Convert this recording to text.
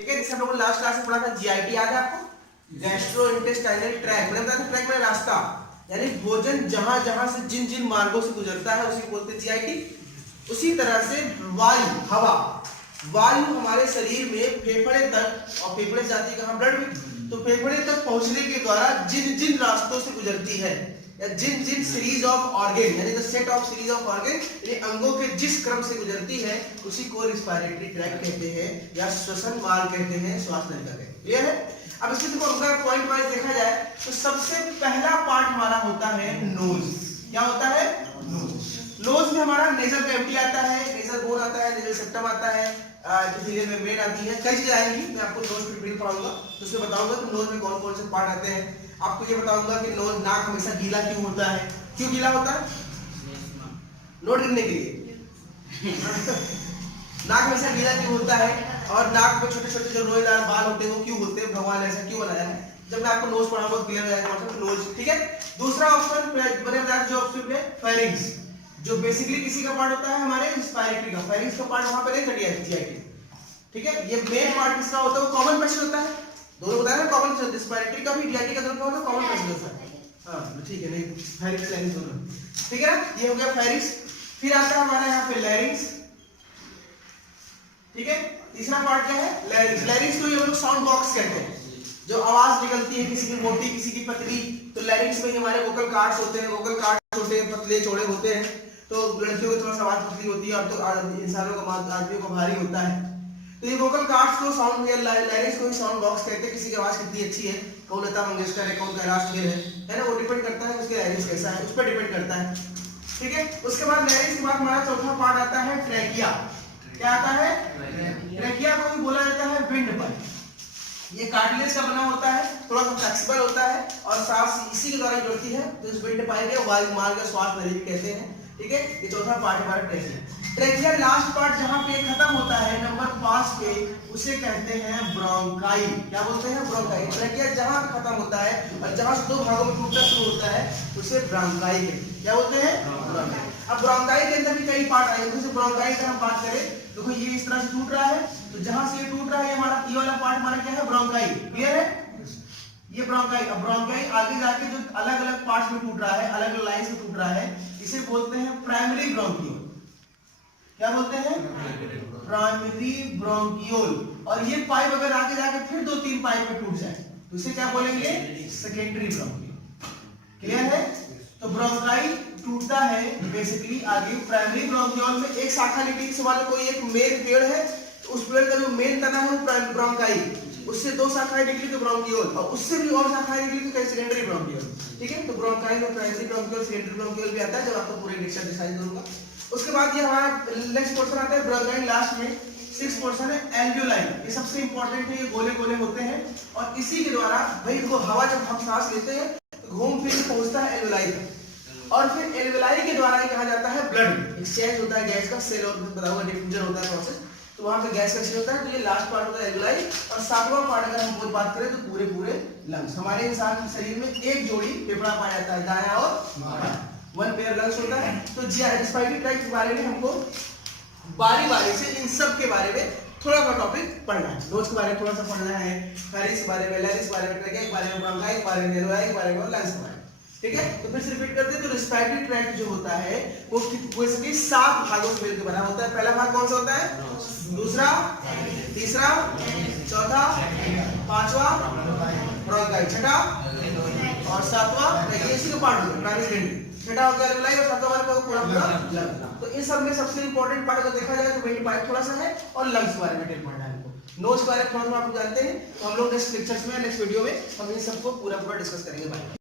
ठीक है। जैसे हम लोगों ने लास्ट क्लास में पढ़ा था जीआईटी, याद है आपको? गैस्ट्रो इंटेस्टाइनल ट्रैक्ट, मैंने बताया था ट्रैक में रास्ता, यानी भोजन जहां जहां से जिन जिन मार्गों से गुजरता है उसी को बोलते हैं जीआईटी। उसी तरह से वायु, हवा, वायु हमारे शरीर में फेफड़े तक, और फेफड़े जाती है कहां? ब्लड में। तो फेफड़े तक पहुंचने के द्वारा जिन जिन रास्तों से गुजरती है, या जिन जिन सीरीज ऑफ ऑर्गन, यानी the set of series of organ, यानी अंगों के जिस क्रम से गुजरती है उसी को रिस्पायरेटरी ट्रैक्ट कहते हैं, या श्वसन मार्ग कहते हैं, श्वास नलिका कहते हैं। क्लियर है? अब इसमें देखो अगर पॉइंट वाइज देखा जाए तो सबसे पहला पार्ट हमारा होता है नोज। क्या होता है? नोज। नोज में हमारा नेजल कैविटी आता है, नेजल बोन आता है, नेजल सेप्टम आता है, एपिथेलियल मेम्ब्रेन आती है, कई चीजें आएंगी। मैं आपको नोज पे डिटेल पढ़ाऊंगा तो उसमें बताऊंगा कि नोज में कौन कौन से पार्ट आते हैं। आपको ये बताऊंगा कि नोज, नाक हमेशा गीला क्यों होता है? क्यों गीला होता है? नोट करने के लिए नाक हमेशा गीला क्यों होता है, और नाक में छोटे छोटे जो रोएदार बाल होते हैं वो क्यों होते हैं, भगवान ऐसा क्यों बनाया है? जब मैं आपको नोज पढ़ाऊंगा तो क्लियर हो जाएगा कौन सा नोज। ठीक है। दूसरा ऑप्शन बने बताया जो ऑप्शन में फेरिंग्स, जो बेसिकली किसी का पार्ट होता है हमारे रिस्पायरेटरी का, फेरिंग्स का पार्ट वहां पर नहीं कटिया जीआईटी। ठीक है। ये मेन पार्ट किसका होता है? वो कॉमन पैसेज होता है, दोनों बताया ना, कॉमन पैसेज, रिस्पायरेटरी का भी जीआईटी का दोनों होता है, कॉमन पैसेज होता है। हां ठीक है, नहीं फेरिंग्स लैरिंग्स दोनों। ठीक है ना, ये हो गया फेरिंग्स। फिर आता है हमारा यहां पे लैरिंग्स। ठीक है। तीसरा पार्ट क्या है? लैरिंग्स। लैरिंग्स को ये हम लोग साउंड बॉक्स कहते हैं, जो आवाज निकलती है किसी की मोटी किसी की पतली, तो लैरिंग्स में हमारे वोकल कार्ड्स होते हैं, वोकल कार्ड छोटे पतले चौड़े होते हैं। तो लड़कियों की थोड़ा सा आवाज पतली होती है और तो इंसानों का आदमियों का भारी होता है। तो ये वोकल कार्ड्स को साउंड या लैरिंग्स को साउंड बॉक्स कहते हैं। किसी की आवाज कितनी अच्छी है, कौन लता मंगेशकर है, कौन कैलाश खेर है ना, वो डिपेंड करता है उसके लैरिंग्स कैसा है, उस पर डिपेंड करता है। ठीक है। उसके बाद लैरिंग्स के बाद हमारा चौथा पार्ट आता है ट्रैकिया। क्या आता है? ट्रैकिया को भी बोला जाता है विंड पाइप। ये कार्टिलेज का बना होता है, थोड़ा सा फ्लेक्सिबल होता है और सांस इसी के द्वारा जुड़ती है, तो इस विंड पाइप या वायु मार्ग या श्वास नली कहते हैं। ठीक है। ये चौथा पार्ट हमारा ट्रैकिया। ट्रैकिया लास्ट पार्ट जहां पे खत्म होता है नंबर 5 पे, उसे कहते हैं ब्रोंकाई। क्या बोलते हैं? ब्रोंकाई। ट्रैकिया जहां खत्म होता है और जहां से दो भागों में टूटना शुरू होता है उसे ब्रोंकाई कहते हैं। क्या बोलते हैं? ब्रोंकाई। अब ब्रोंकाई के अंदर भी कई पार्ट आए, जैसे ब्रोंकाई की हम बात करें, देखो ये इस तरह से टूट रहा है, तो जहां से ये टूट रहा है हमारा ये वाला पार्ट हमारा क्या है? ब्रोंकाई। क्लियर है? ये ब्रोंकाई। अब ब्रोंकाई आगे जाके जो अलग अलग पार्ट्स में टूट रहा है, अलग अलग लाइन से टूट रहा है, इसे बोलते हैं प्राइमरी ब्रोंकियोल। क्या बोलते हैं? Primary bronchiole. और ये पाइप अगर आगे जाके फिर 2-3 पाइप में टूट जाए तो इसे क्या बोलेंगे? Secondary bronchiole. क्लियर है? तो ब्रोंकाई टूटता है बेसिकली आगे प्राइमरी ब्रोंकियोल में। एक शाखा निकली, सवाल कोई एक मेन पेड़ है, तो उस पेड़ का जो मेन तना है वो ब्रोंकाई, उससे 2 शाखाएं निकली तो ब्रोंकियोल, और उससे भी और शाखाएं निकली तो सेकेंडरी ब्रोंकियोल। ठीक है। तो ब्रोंकाई में प्राइमरी ब्रोंकियोल, सेकेंडरी ब्रोंकियोल भी आता है, जब आपको पूरे लेक्चर दिखाई दूंगा। उसके बाद ये हमारा नेक्स्ट पोर्शन आता है ब्रोंकाई। लास्ट में 6 पोर्शन है एल्वियोलाई। ये सबसे इंपॉर्टेंट है, ये गोले गोले होते हैं और इसी के द्वारा भाई इनको हवा जब हम सांस लेते हैं तो घूम फिर पहुंचता है एल्वियोलाई तक, और फिर एल्वियोलाई के द्वारा कहा जाता है ब्लड एक्सचेंज होता है गैस का, सेल और बताया हुआ डिफ्यूजन होता है प्रोसेस, तो वहां पे गैस का एक्सचेंज होता है। तो ये लास्ट पार्ट होता है एल्वियोलाई। और 7वां पार्ट अगर हम बात करें तो पूरे पूरे लंग्स। हमारे इंसान के शरीर में एक जोड़ी फेफड़ा पाया जाता है, दायां और बायां, 1 पेयर लंग्स होता है। तो रिस्पायरेटरी ट्रैक्ट के बारे में हमको बारी बारी से इन सब के बारे में थोड़ा सा टॉपिक पढ़ना है। नोज के बारे में थोड़ा सा पढ़ना है, फेरिंग्स के बारे में, लैरिंग्स के बारे में, ट्रैकिया के बारे में, ब्रोंकाई के बारे में, एल्वियोलाई के बारे में और लंग्स के बारे में। ठीक है। तो फिर से रिपीट करते हैं। तो रिस्पायरेटरी ट्रैक्ट जो होता है वो बेसिकली 7 भागों से मिलकर बना होता है। पहला भाग कौन सा होता है? दूसरा, तीसरा, चौथा, 5वां ब्रोंकाई, छठा और 7वां ये इसी का पार्ट होता है प्राइमरी। छठा हो गया एल्वियोलाई और 7वां का पूरा लंग। तो इन सब में सबसे इंपॉर्टेंट पार्ट अगर देखा जाए तो विंड पाइप थोड़ा सा है और लंग्स के बारे में डिटेल पढ़ना है हमको। नोज के बारे में थोड़ा आप जानते हैं, तो हम लोग नेक्स्ट लेक्चर्स में, नेक्स्ट वीडियो में हम इन सबको पूरा डिस्कस करेंगे। बाय।